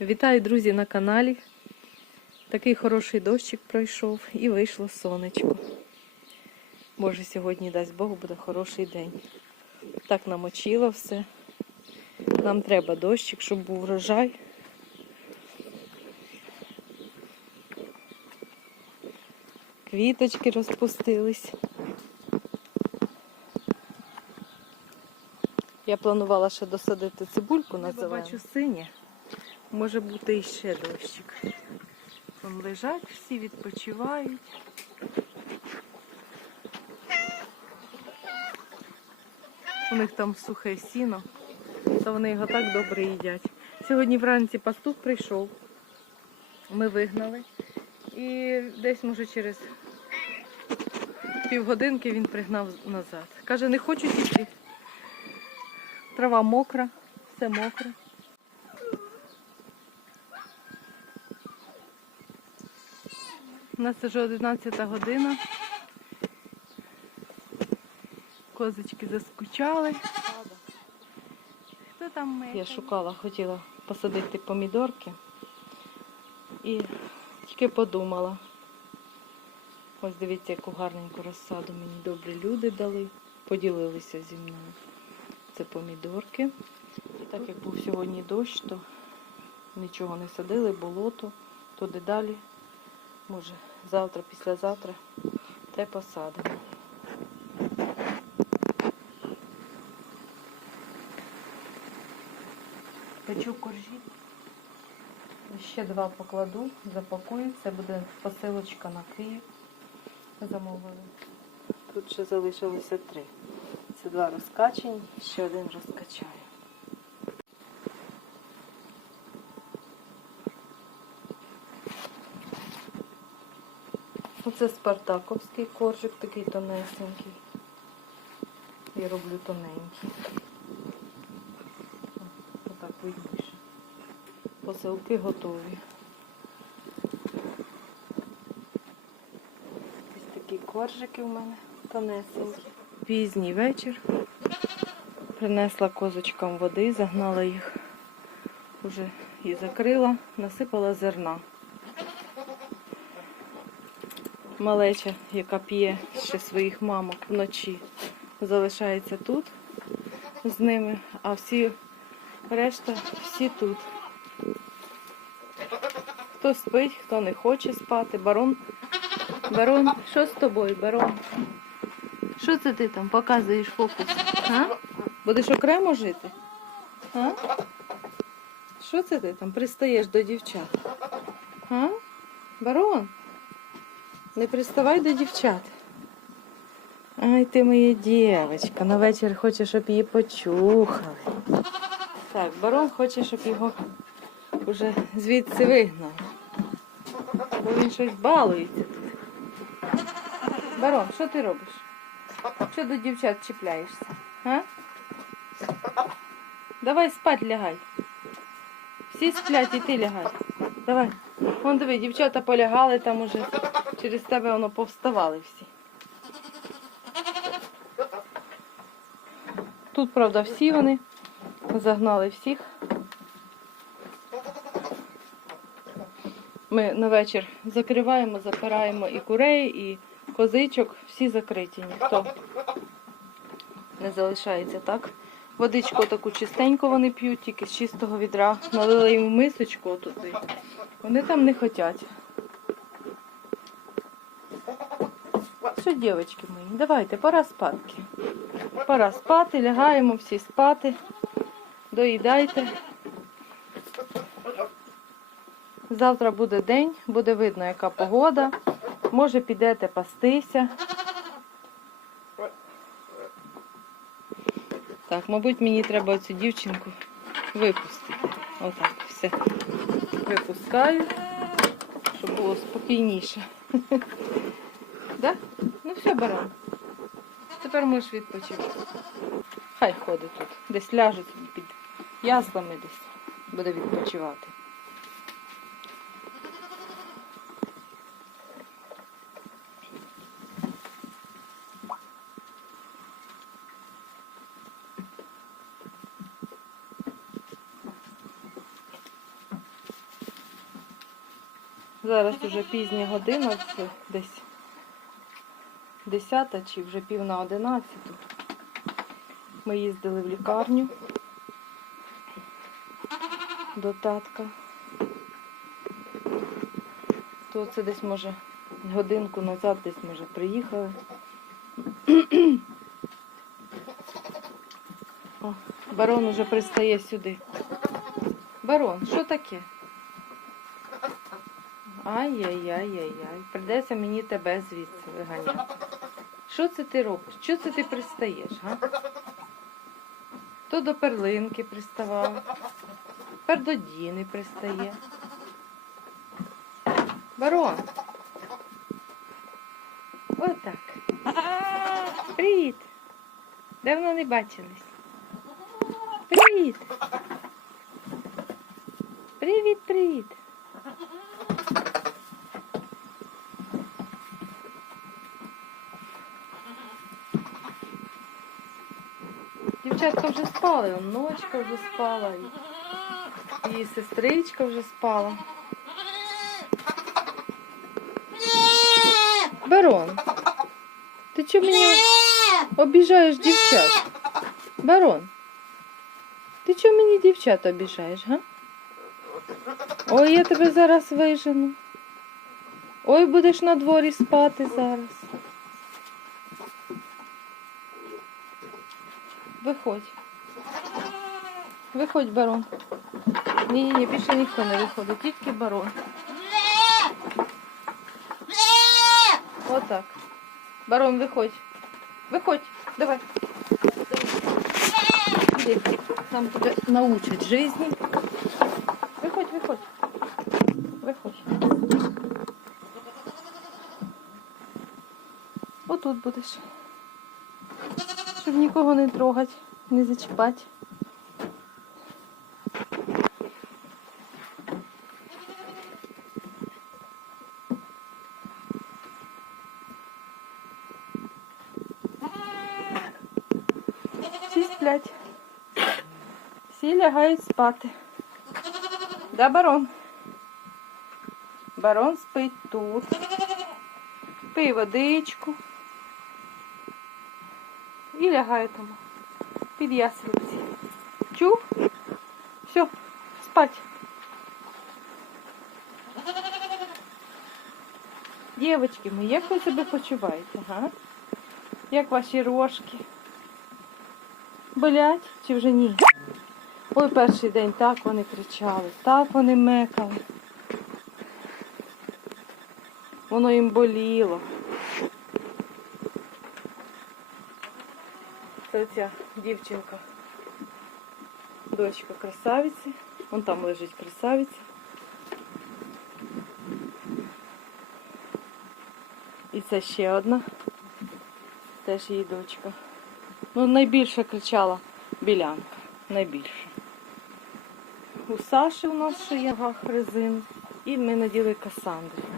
Вітаю, друзі, на каналі. Такий хороший дощик пройшов і вийшло сонечко. Може, сьогодні, дасть Бог, буде хороший день. Так намочило все. Нам треба дощик, щоб був врожай. Квіточки розпустились. Я планувала ще досадити цибульку на зелену. Бачу синє. Може бути іще дощик. Там лежать, всі відпочивають. У них там сухе сіно, то вони його так добре їдять. Сьогодні вранці пастух прийшов, ми вигнали. І десь, може, через півгодинки він пригнав назад. Каже, не хочуть йти. Трава мокра, все мокре. У нас вже 11 година. Козочки заскучали. Хто там має? Я шукала, хотіла посадити помідорки. І тільки подумала. Ось дивіться, яку гарненьку розсаду мені добрі люди дали, поділилися зі мною. Це помідорки. І так як був сьогодні дощ, то нічого не садили, болото, туди далі. Може, завтра, післязавтра те посадимо. Печу коржі. Ще два покладу, запакую. Це буде посилочка на Київ. Замовили. Тут ще залишилося три. Це два розкачені, ще один розкачаю. Оце спартаковський коржик, такий тонесенький. Я роблю тоненький. Отак видніше. Посилки готові. Ось такі коржики в мене тонесенькі. Пізній вечір. Принесла козочкам води, загнала їх, уже і закрила, насипала зерна. Малеча, яка п'є ще своїх мамок вночі, залишається тут з ними, а всі решта всі тут. Хто спить, хто не хоче спати. Барон. Барон, що з тобою, барон? Що це ти там показуєш фокус? А? Будеш окремо жити? А? Що це ти там пристаєш до дівчат? А? Барон? Не приставай до дівчат. Ай, ти моя дівчинка. На вечір хоче, щоб її почухали. Так, барон хоче, щоб його вже звідси вигнали. Бо він щось балується тут. Барон, що ти робиш? Що до дівчат чіпляєшся? А? Давай спать лягай. Всі сплять і ти лягай. Давай. Вон диви, дівчата полягали там уже. Через тебе воно повставали всі. Тут, правда, всі вони. Загнали всіх. Ми на вечір закриваємо, запираємо і курей, і козичок. Всі закриті. Ніхто не залишається так. Водичку таку чистеньку вони п'ють, тільки з чистого відра. Налили їм мисочку туди. Вони там не хочуть. Що, дівчатки мої, давайте, пора спадки. Пора спати, лягаємо всі спати. Доїдайте. Завтра буде день, буде видно, яка погода. Може, підете пастися. Так, мабуть, мені треба цю дівчинку випустити. Отак, все. Випускаю, щоб було спокійніше. Да? Ну все, барон. Тепер можеш відпочивати. Хай ходить тут. Десь ляже під яслами десь. Буде відпочивати. Зараз уже пізня година, десь 10 чи вже пів на 11. Ми їздили в лікарню до татка. То це десь може годинку назад десь може приїхали. О, барон уже пристає сюди. Барон, що таке? Ай-яй-яй-яй-яй. Придеться мені тебе звідси виганяти. Що це ти робиш? Що це ти пристаєш, га? То до перлинки приставав, тепер до Діни пристає. Барон. Отак. Привіт. Давно не бачились. Привіт. Привіт, привіт. Дівчатка вже спали, он ночка вже спала, і, і сестричка вже спала. Барон, ти чого мені обіжаєш дівчат? Барон, ти чого мені дівчат обіжаєш, га? Ой, я тебе зараз вижену. Ой, будеш на дворі спати зараз. Виходь. Виходь, барон. Ні, ні, ні, більше ніхто не виходить, тільки барон. Отак. Барон, виходь. Виходь, давай. Іди, Там тебе научать житті. Виходь, виходь. Виходь. Отут будеш. Щоб нікого не трогати, не зачіпати. Всі сплять. Всі лягають спати. Да, барон? Барон спить тут. Пий водичку. І лягає. Під ясельці. Чув? Все, спать. Дівочки мої, як ви себе почуваєте, га? Як ваші рожки? Болять чи вже ні? Ой, перший день так вони кричали, так вони мекали. Воно їм боліло. Це оця дівчинка, дочка красавиці. Вон там лежить красавиця. І це ще одна. Теж її дочка. Ну, найбільше кричала білянка. Найбільше. У Саші у нас ще є резин. І ми наділи Касандрі.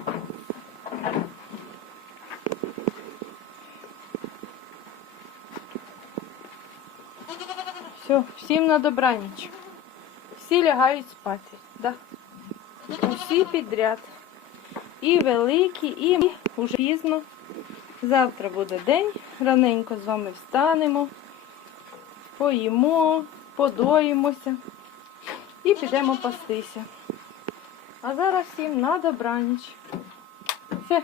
Все, всім на добраніч. Всі лягають спати. Да. Усі підряд. І великі, і вже пізно. Завтра буде день. Раненько з вами встанемо, поїмо, подоїмося і підемо пастися. А зараз всім на добраніч. Все.